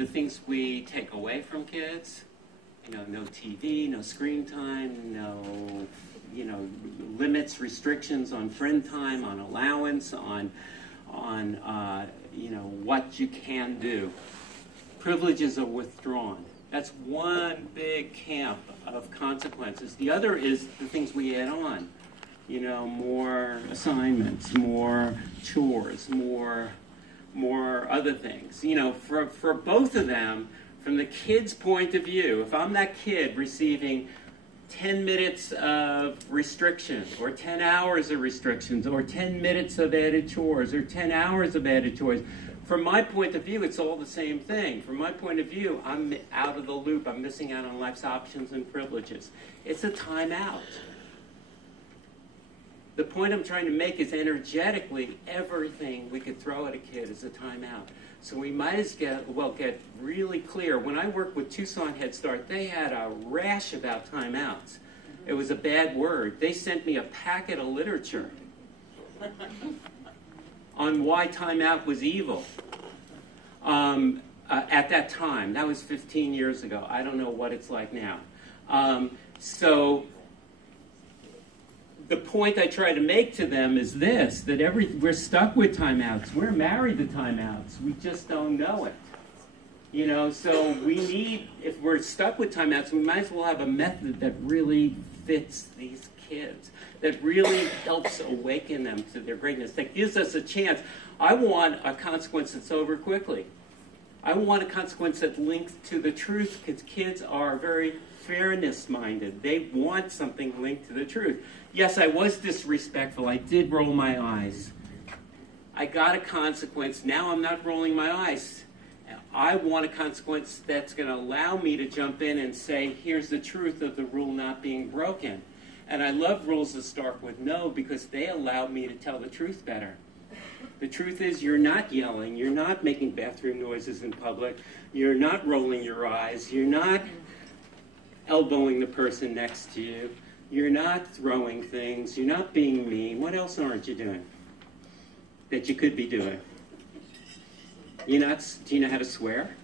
the things we take away from kids, you know, no TV, no screen time, no, you know, limits, restrictions on friend time, on allowance, on you know, what you can do. Privileges are withdrawn. That's one big camp of consequences. The other is the things we add on. You know, more assignments, more chores, more other things. You know, for both of them, from the kid's point of view, if I'm that kid receiving 10 minutes of restriction, or 10 hours of restrictions, or 10 minutes of added chores, or 10 hours of added chores, from my point of view, it's all the same thing. From my point of view, I'm out of the loop. I'm missing out on life's options and privileges. It's a timeout. The point I'm trying to make is energetically, everything we could throw at a kid is a timeout. So we might as well get really clear. When I worked with Tucson Head Start, they had a rash about timeouts. It was a bad word. They sent me a packet of literature on why timeout was evil at that time. That was 15 years ago. I don't know what it's like now. So the point I try to make to them is this, that we're stuck with timeouts. We're married to timeouts. We just don't know it. You know, so we need, if we're stuck with timeouts, we might as well have a method that really fits these kids, that really helps awaken them to their greatness, that gives us a chance. I want a consequence that's over quickly. I want a consequence that links to the truth, because kids are very fairness-minded. They want something linked to the truth. Yes, I was disrespectful. I did roll my eyes. I got a consequence. Now I'm not rolling my eyes. I want a consequence that's going to allow me to jump in and say, here's the truth of the rule not being broken. And I love rules that start with no, because they allow me to tell the truth better. The truth is, you're not yelling. You're not making bathroom noises in public. You're not rolling your eyes. You're not elbowing the person next to you. You're not throwing things. You're not being mean. What else aren't you doing that you could be doing? Do you know how to swear?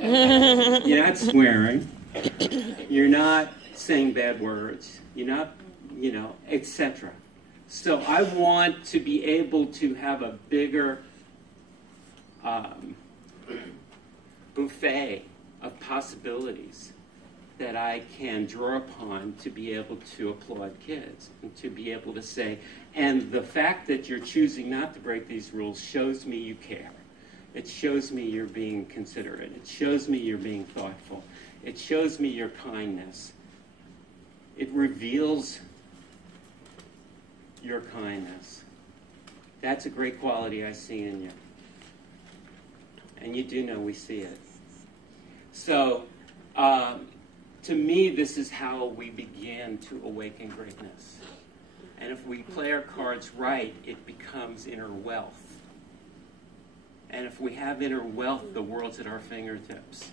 You're not swearing. You're not saying bad words. You're not, you know, etc. So I want to be able to have a bigger buffet of possibilities that I can draw upon to be able to applaud kids and to be able to say, and the fact that you're choosing not to break these rules shows me you care. It shows me you're being considerate. It shows me you're being thoughtful. It shows me your kindness. It reveals your kindness. That's a great quality I see in you. And you do know we see it. So, to me, this is how we begin to awaken greatness. And if we play our cards right, it becomes inner wealth. And if we have inner wealth, the world's at our fingertips.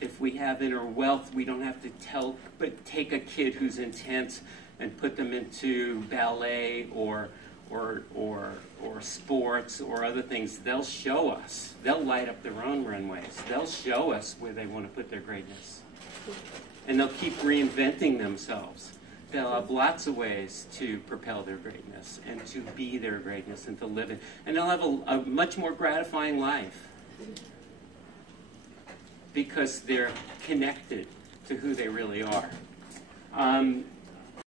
If we have inner wealth, we don't have to take a kid who's intense and put them into ballet or sports or other things. They'll show us. They'll light up their own runways. They'll show us where they want to put their greatness. And they'll keep reinventing themselves. They'll have lots of ways to propel their greatness and to be their greatness and to live it. And they'll have a much more gratifying life because they're connected to who they really are.